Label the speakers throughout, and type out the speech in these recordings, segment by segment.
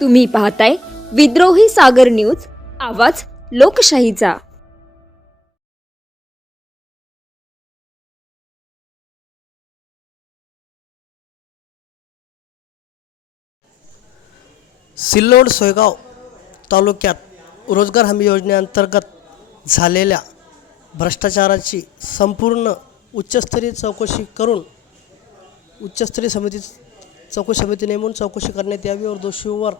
Speaker 1: तुम्ही पाहताय विद्रोही सागर न्यूज आवाज लोकशाहीचा.
Speaker 2: सिल्लोड सोयगाव तालुक्यात रोजगार हमी योजनेअंतर्गत झालेल्या भ्रष्टाचाराची संपूर्ण उच्चस्तरीय चौकशी करून उच्चस्तरीय समिती चौकशी समिती नेमून चौकशी करण्यात यावी व दोषीवर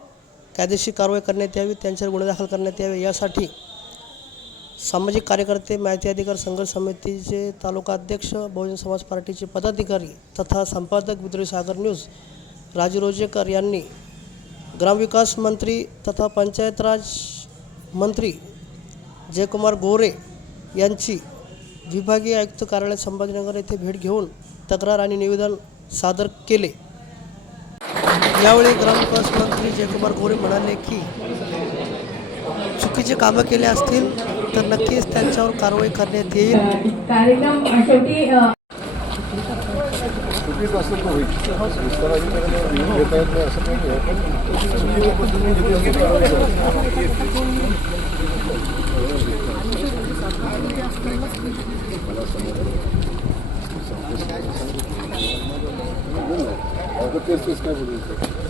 Speaker 2: कायदेशीर कारवाई करण्यात यावी त्यांच्यावर गुन्हे दाखल करण्यात यावे यासाठी सामाजिक कार्यकर्ते माहिती अधिकार संघर्ष समितीचे तालुका अध्यक्ष बहुजन समाज पार्टीचे पदाधिकारी तथा संपादक विद्रोही सागर न्यूज राजू रोजेकर यांनी ग्रामविकास मंत्री तथा पंचायत राज मंत्री जयकुमार गोरे यांची विभागीय आयुक्त कार्यालय संभाजीनगर येथे भेट घेऊन तक्रार आणि निवेदन सादर केले. यावेळी ग्रामविकास मंत्री जयकुमार गोरे म्हणाले की चुकीचे कामं केले असतील तर नक्कीच त्यांच्यावर कारवाई करण्यात येईल.
Speaker 3: कार्यक्रम शेवटी अ,
Speaker 4: चुकीच असेल तर